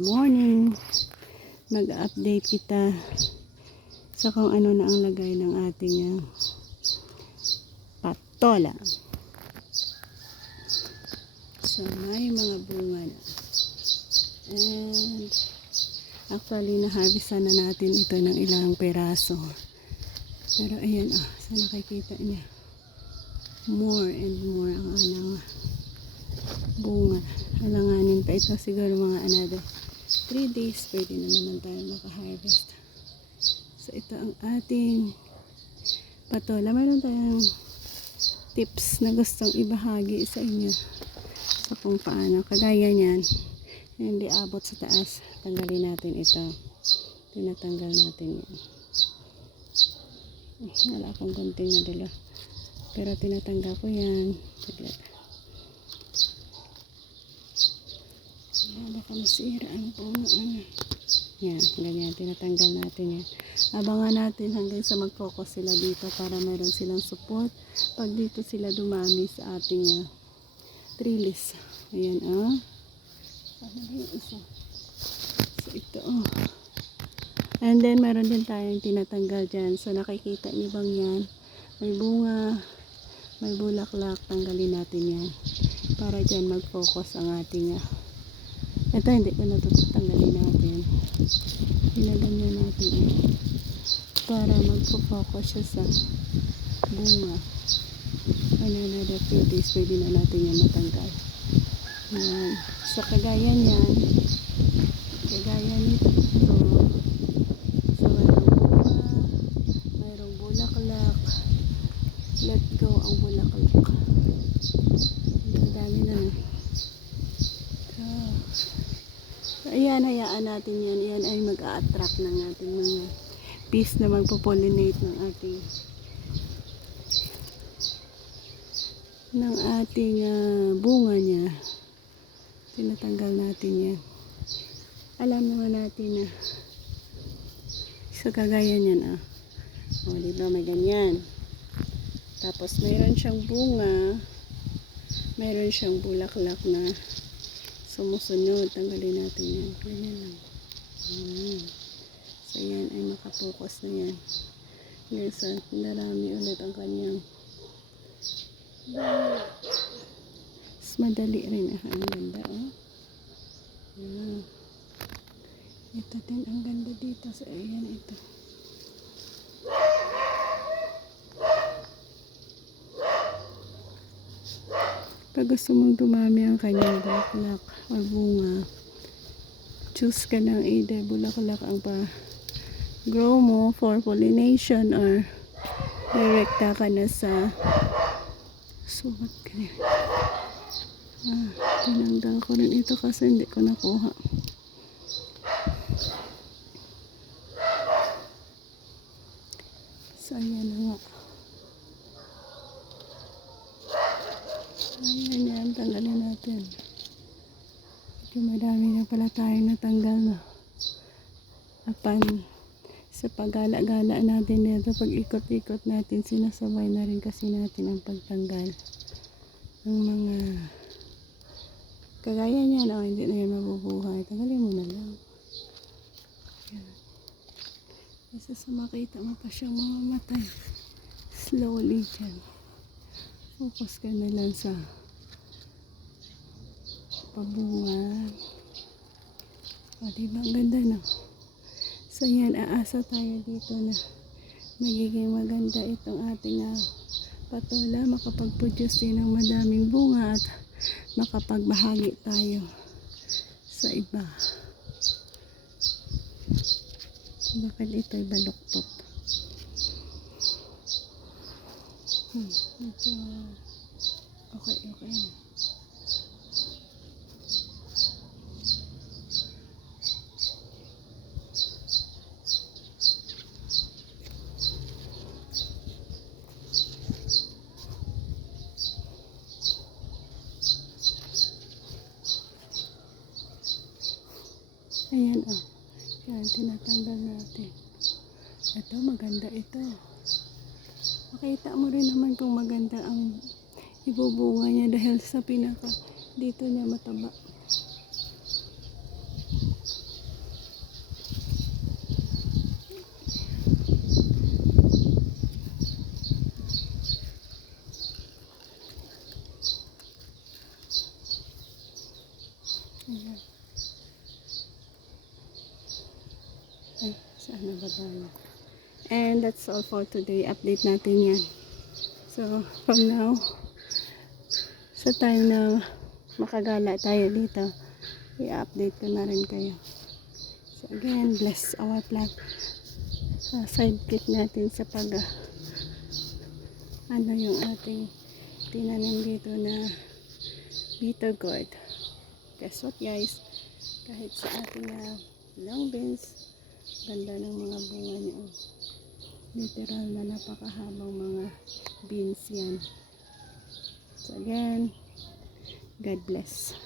morning. Mag-update kita sa kung ano na ang lagay ng ating patola. So, may mga bunga na. And, actually, na-harvestan na natin ito ng ilang peraso. Pero, ayan, sa nakikita niya. More and more ang anang bunga. Alanganin pa ito. Siguro mga another 3 days, pwede na naman tayo maka-harvest. So, ito ang ating patola. Mayroon tayong tips na gustong ibahagi sa inyo sa kung paano. Kagaya niyan, hindi abot sa taas. Tanggalin natin ito. Tinatanggal natin yan. Wala akong gunting na dala. Pero tinatanggal ko yan. Saglit. Baka masira ang puno. Yan, ganyan. Tinatanggal natin yan. Abangan natin hanggang sa mag-focus sila dito para mayroon silang support. Pag dito sila dumami sa ating trellis. Ayan, Ano yung isa? So, ito, And then, meron din tayong tinatanggal dyan. So, nakikita niyo bang yan? May bunga, may bulaklak. Tanggalin natin yan. Para dyan mag-focus ang ating ito, hindi ko natutanggalin natin. Pinaganyan natin para mag-focus siya sa bunga. Another few days, pwede na natin yan matanggal. Yan. So, kagaya niyan, kagaya nito, so, mayroong bunga, mayroong bulaklak. Let go ang bulaklak. Ang dami na. So, ayan, hayaan natin yan. Yan ay mag-a-attract ng ating mga bees na magpo-pollinate ng ating bunga niya. Tinatanggal natin yan. Alam naman natin na sa kagaya niyan, diba may ganyan. Tapos mayroon siyang bunga, mayroon siyang bulaklak na sumusunod. Tanggalin natin yan. Ganyan lang. So yan ay makapokus na yan. Ngayon sa narami ulit ang kanyang mas madali rin. Ang ganda, Ito din ang ganda dito. So ayan ito. Pag gusto mong dumami ang kanyang bulaklak o bunga, choose ka ng either bulaklak ang pa-grow mo for pollination or direkta ka na sa sukat ka na. Tinanggal ko rin ito kasi hindi ko nakuha. So, ayan na nga. Ayan yan, tanggalin natin. Medyo madami na pala tayong natanggal na. Apan, sa paggala-gala natin dito, pag ikot-ikot natin, sinasabay na rin kasi natin ang pagtanggal ng mga kagaya niyan, hindi na yan mabubuhay. Tanggalin mo na lang. Yan. Kasi sa makita mo pa siyang mamamatay. Slowly dyan. Focus ka na lang sa pabunga. Diba? Ang ganda na. So yan, aasa tayo dito na magiging maganda itong ating patola. Makapag-produce din ng madaming bunga at makapagbahagi tayo sa iba. Bakit ito'y baluktot? Medyo okay na. Ayan, Yan, tinatanggal natin. Ito, maganda ito. Makita mo rin naman kung maganda ang ibubunga niya dahil sa pinaka dito niya mataba. Sana ba tayo? And that's all for today. Update natin yan. So, from now, sa time na makagala tayo dito, i-update ko na rin kayo. So, again, bless our plant. Sidekick natin sa ano yung ating tinanim dito na bitter gourd. Guess what guys? Kahit sa ating long beans, ganda ng mga bunga niya. Literal na napakahabang mga beans yan. So again, God bless.